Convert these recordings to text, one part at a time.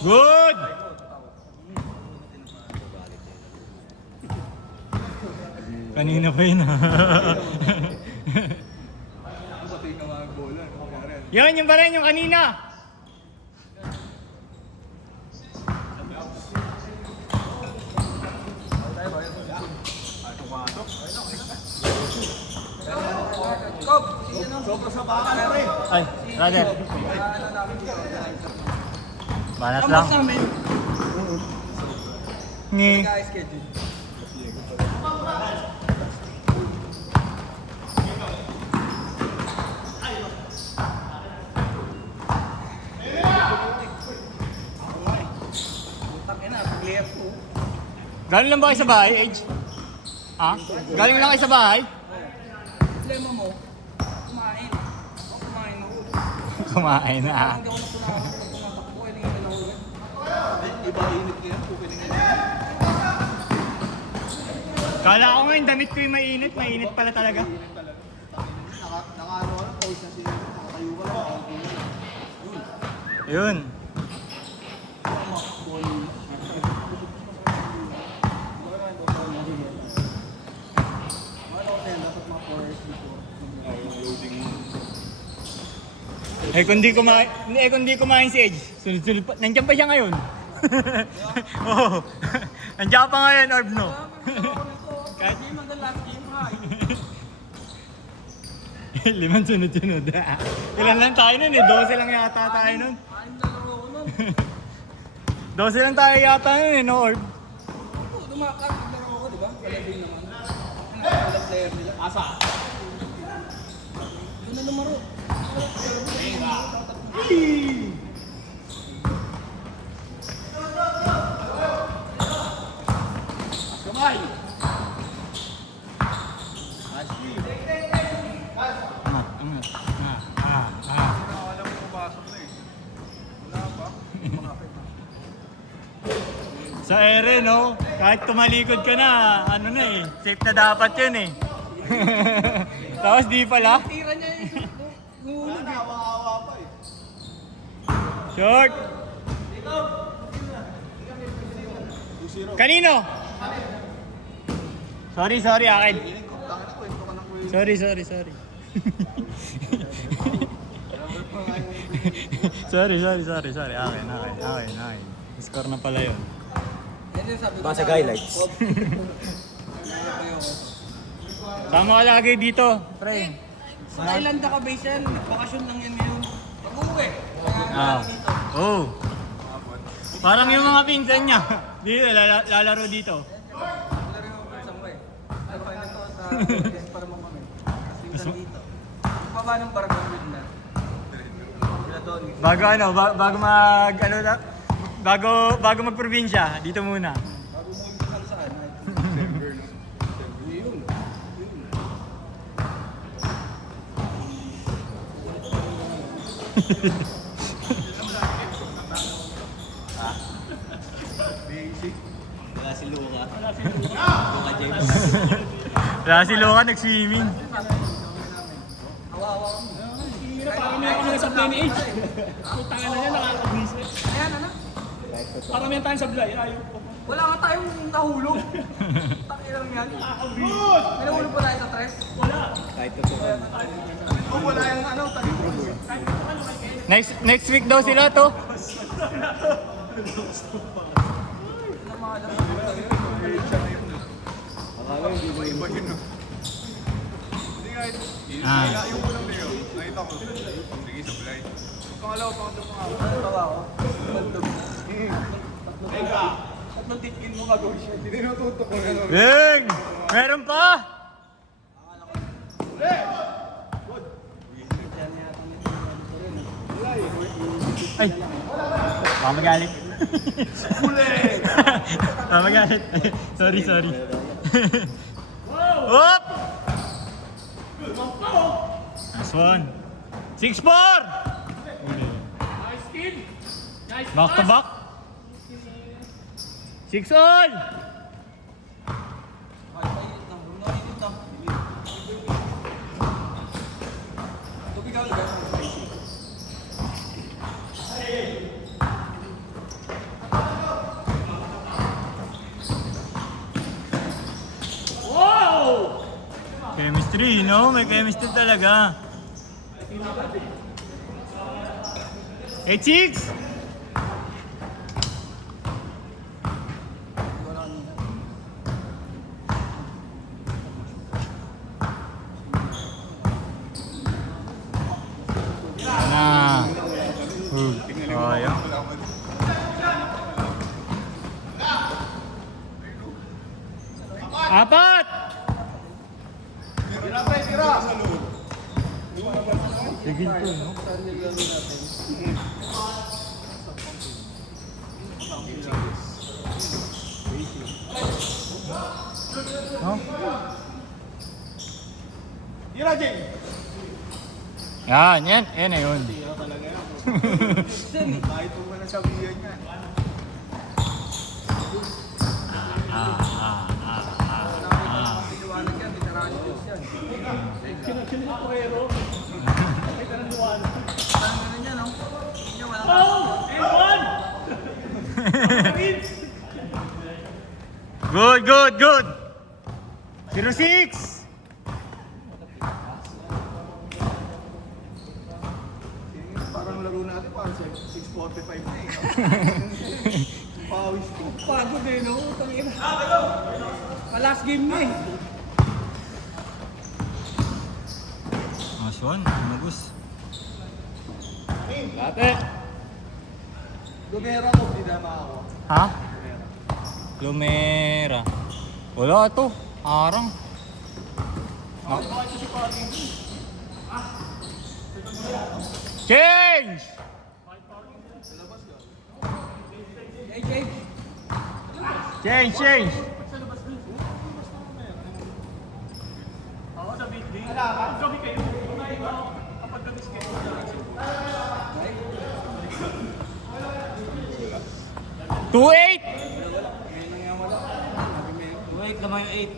Good! Kanina pa yun ha. Yan, yung pa rin yung kanina. Ay, brother. Banat lang. Ngi. Galing lang ba kayo sa bahay, Age? Ha? Galing lang kayo sa bahay? Problema mo, kumain. Kumain ako. Kumain na. Hindi ako natakbo. Ay, hindi na ulit. Iba init niya. Kala ko nga yung damit ko yung mainit. Mainit pala talaga. Naka-ano ka lang, pause na siya. Nakatayo ka lang. Yun. Kung di kumain si Edge, sunod-sunod pa. Nandiyan pa siya ngayon. Oo. Nandiyan pa ngayon, Orb, no? Kahit hindi man the last game, ha? 5 sunod-sunod. Ilan lang tayo nun eh? 12 lang yata tayo nun. Kain na laro ko nun. 12 lang tayo yata nun eh, no, Orb? Dumakas, naglaro ko, di ba? Kalabing naman. Ang player nila. Asa? Doon na lumaro. Kamay! Sa ere, no? Kahit tumalikod ka na, ano na eh. Safe na dapat yun eh. Tapos di pala. Tira niya eh. Guhulog eh. Short. Kanino? Sorry, akin. Sorry. sorry. Akin. Score na pala yun. Yan yung sabi ko. Baka sa highlights. Tama ka lagi dito, pre. Sa Islanda ka base yan. Bakasyon lang yan ngayon. Pag-uwi. Ah. Oh. Parang yung mga pinsan niya. Dito, lalaro dito. Laro yung sa mo eh. Laro kayo na to sa Borges para mamamit. Kasi dito. Baba ng barangay na. Sila doon. Bago magprobinsya, dito muna. Bago mo yung saan. Yun. Wala si Luka. Luka James. Wala si Loka nag-swimming. Hawa-hawa ka mo. Parang may ako sa play ni Age. Putangan na niya, nakaka-visit. Ayan, ano? Parang may tayo sa Blay, ayaw ko. Wala nga tayong nahulog. Takilang yan. May nahulog pa tayo sa tres. Wala. Kahit ito. Kung wala yung ano, tayo. Next week daw sila to. Akala hindi mo iba yun. Ah. Yung unang na yun, nakita ko, sige sa blind. Pangalawa pa ako doon mga Tawa ko. Baldog. Tatlong tikin mo bago siya. tinututok ko gano'n. Bing! Meron pa! Ay! Baka magalit. Baka magalit. Sorry. Whoop! Nice one. 6-4! Nice kill. Nice Back to back. 6 all! ikaw, gano'n basic. Wow! Chemistry, no? May chemistry talaga. 8-6! Na. Sayang. Apat! Tigil to, no? No? Tira, Jay! Yan na yun. Tira talaga yan. Kahit kung wala sabihan yan. Piliwanag yan, veteran coach yan. Kinakil na Porero. May karaniwan. Saan ganun yan, no? Hindi niya walang Oh! And 1! Good! 0-6! Parang laro natin, parang 6:45 na eh. Pawis ko. pagod eh, no? Tangina. Last game na eh. Aswan, magus. Dati. Lumera ko, hindi na makakuha. Ha? Lumera. Wala ito. Arang. Change! Change! Oo, sa weekday. Pag gabi kayo, kumain ako. Kapag gabi schedule. 2-8! Wait naman yung 8.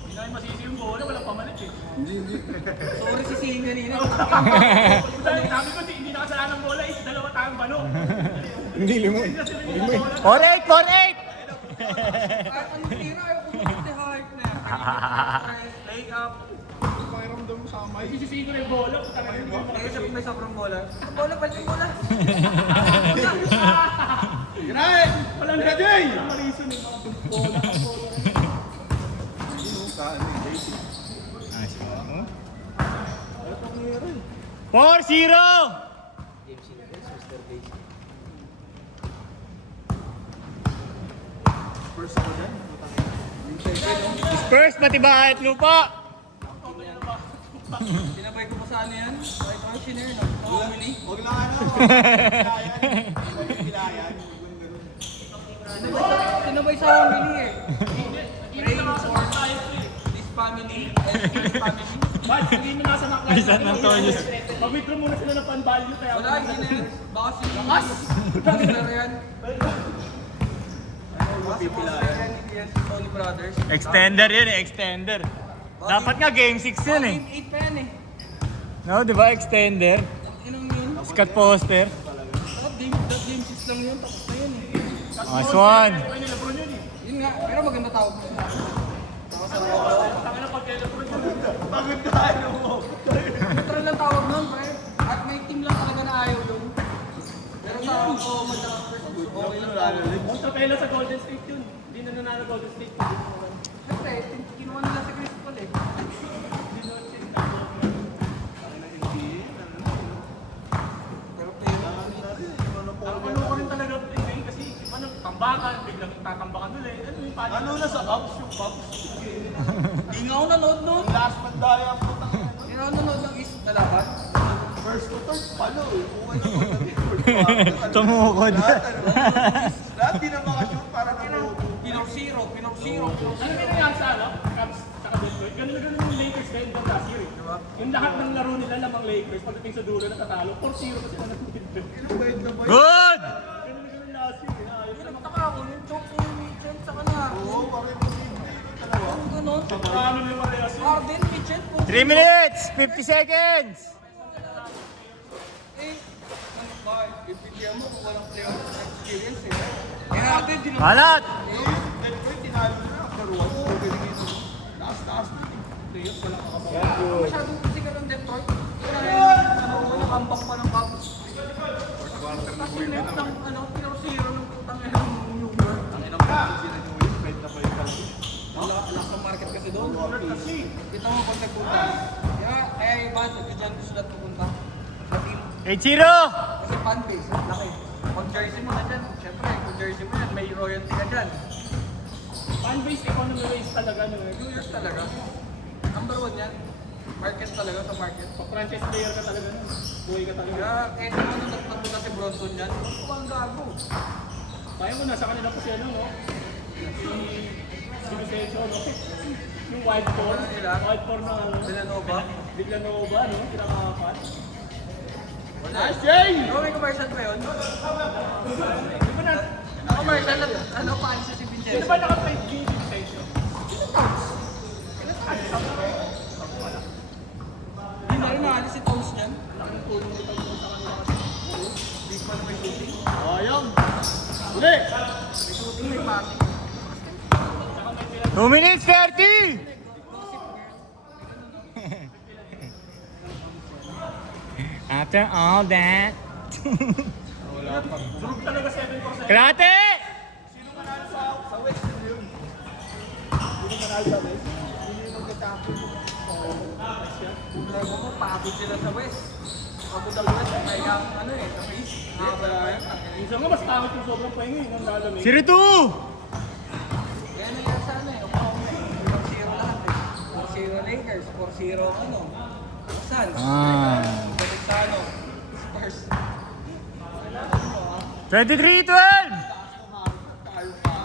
Hindi namin masisi yung bola, walang pamalit eh. Sorry si Singh kanina. Dahil sabi ko, hindi nakasala ng bola, dalawa tayong balo. Hindi, limon. 4-8! Ang tira, ayaw ko mag-hype na yan. Lay up. Pakiramdam mo sa kamay. Sisisihin ko na yung bola, puta na yung bola. Kaya siya may sobrang bola. Ang bola, balik yung bola. Ginahin! Walang Jay! walang reason eh, mga bola. Saan eh, Daisy? 4-0! First ako dyan. Spurs, pati bahay at lupa. Sinabay ko pa sa ano yan? Right on, Shiner, no? Family. Huwag lang ano. Kilayan. Kilayan. Sinabay sa family eh. Praying for this family and this family. Bad, hindi mo nasa McLaren. Bisan ng Toyos. Mag-withdraw muna sila ng pan-value kaya. Wala, hindi na yan. Baka si Lakas. Pero yan. Baka si Monster yan, hindi yan si Tony Brothers. Extender yun eh, extender. Dapat nga game 6 yun eh. Game 8 pa yan eh. No, di ba extender? Inong yun. Scott Poster. Game 6 lang yun, tapos na yun eh. Aswan. Pwede na bro yun eh. Yun nga, pero maganda tawag mo. Tangin na pag kailan bro yun. Pagod tayo mo. Neutral lang tawag nun, pre. At may team lang talaga na ayaw yun. Pero tawag ko, okay lang tawag. Montrapela sa Golden State yun. Hindi na nanalo Golden State. Siyempre, kinuha nila si Chris Paul eh. Pero Ang ano ko rin talaga eh, kasi ano, tambakan, biglang tatambakan ulit. Ano yung paano? Ano na sa Cubs yung Cubs? Hindi nga ako nanood nun. Last man daya ang putang. Hindi nga ako nanood ng East na laban. First to third, palo eh. Kung ano to, Tumukod. Lahat di na makashoot para na Pinok zero. Ano yung nangyari sa ano? Cubs sa Detroit? Ganun na ganun yung Lakers ngayon ng last year eh. Yung lahat ng laro nila lamang Lakers, pagdating sa dulo natatalo, 4-0 pa sila nag-withdraw. Bayad na bayad. Good! Ganun na ganun last year. Ayos Hindi na. nagtaka ako, yung choke ni Mitchell sa kanila. Oo, bakit mo hindi dalawa? Ang ganon. Paano yung parehas yun? Arden, Mitchell po. 3 minutes, 50 seconds. Ipindihan mo kung walang player experience eh. Kaya natin, Alat! Detroit, tinalo na. Karuan, so binigay mo. Taas-taas na. Players, walang kakabawa. masyadong physical ng Detroit. Kaya nakambak pa ng Cubs. Fourth quarter na Kasi buhay net na. ng pure zero ng putang ina ng New York. Ang inang sila nyo yun, benta pa yung kalaki. Lakas ng market kasi doon. Kasi, kita mo pag nagpunta. Kaya iba, nag-dyan gusto lahat pupunta. Sa team. 8-0! Kasi fan base, laki. Pag jersey mo na dyan, syempre, kung jersey mo yan, may royalty ka dyan. Fan-based economy race talaga. No? New York talaga. Number 1 yan. Market talaga sa market. Pag franchise player ka talaga nun. Buhay ka talaga. Kaya kahit ano nagpunta si Bronson yan, ang gago. Kaya mo nasa kanila po si ano, no? Si Vicencio, no? Yung wild form. Wild form ng ano? Villanova. Villanova, no? Pinaka-apat. Nice, Jay! May commercial pa yun? Di ba na? Commercial na, ano pa si Sino Vincenzo? ba naka-play game si Vicencio? Hindi na rin maalis si Tones niyan. Ang tulong nito sa kanila kasi. Hindi pa na may shooting. Ayong! Uli! May shooting, may passing. 2 minutes 30! After all that... Durog talaga 7-4-7. Krate! Sino manalo sa West yun? Sino manalo sa West? Sino yung magka-champion mo? Problema mo, pagod sila sa West. Pagod ang West, may kang ano eh, sa face. Nakakala yan. Minsan nga mas pangit yung sobrang pahinga yun ang lalamig. Siri 2! Kaya nangyari sa ano eh, upaw na eh. 4-0 lahat eh. 4-0 Lakers, 4-0 ano. Suns. Ah. Balik sa ano, Spurs. 23-12! Tayo pa,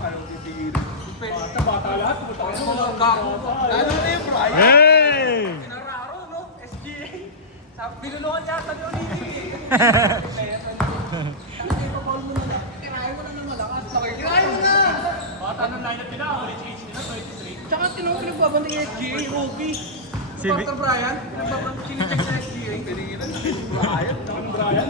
ayaw bibigil. Bata lahat. Pumunta ka Ano naman. mga gago? Ano na yung Brian? Hey! Pinararo no? SGA. Sabi, binulungan niya sa Leonidi eh. Sabi ko, Paul mo na. Kirahin mo na ng malakas. Kirahin mo na! Bata ng lineup nila. Orange age nila, 23. Tsaka tinong pinagbabantay yung SGA, Obi. Si Porter Brian, pinagbabantay, chinicheck sa SGA. Pinigilan na si Brian. Tsaka ng Brian.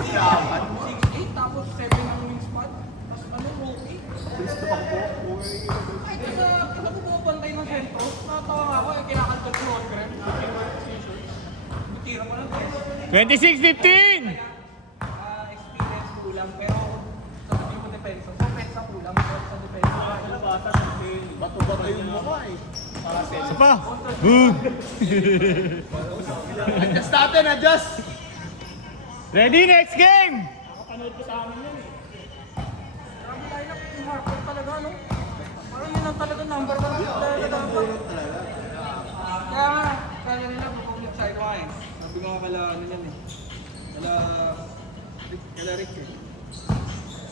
6'8", tapos 7 ang wingspan. Tapos ano, Obi. Kahit sa bumabantay ng sentro, nakatawa nga ako, kinakantag ko Lord Graham. Tira pa lang. 26-15! Experience kulang, pero sabi mo depensa. So, pensa kulang, pero sa depensa. Wala bata ng Bato-bato yung mukha eh. Isa pa! Boom! Adjust natin, adjust! Ready, next game! Nakapanood ko sa amin yan eh. Grabe tayo na, yung Harper talaga, no? Parang yun ang talaga number 1 talaga. Kaya nga, kaya nila, bukong side ko eh. Sabi ko nga kala, ano yan eh. Kala Rick eh.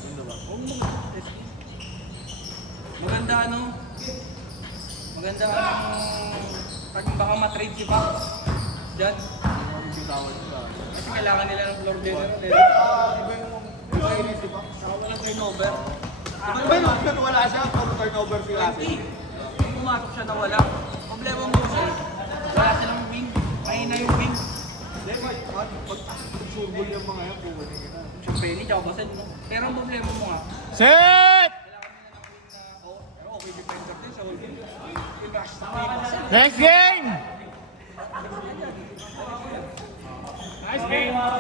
Ano ba? Maganda ano? Maganda pag baka matrade si Fox. Diyan. Kasi kailangan nila ng floor general eh. Iba yung inisip ba? Saka walang turnover. Iba yung wala siya, puro turnover si Lassie. Kung pumasok siya na wala, problema mo siya. Wala silang wing. Mahina yung wing. Hindi, pag surbol yung mga yan, pumunta ka na. Siya Penny, tsaka Basen, no? Pero ang problema mo nga, Set! pero okay defender din sa whole game. Yung rush sa Basen. Next game! Nice game!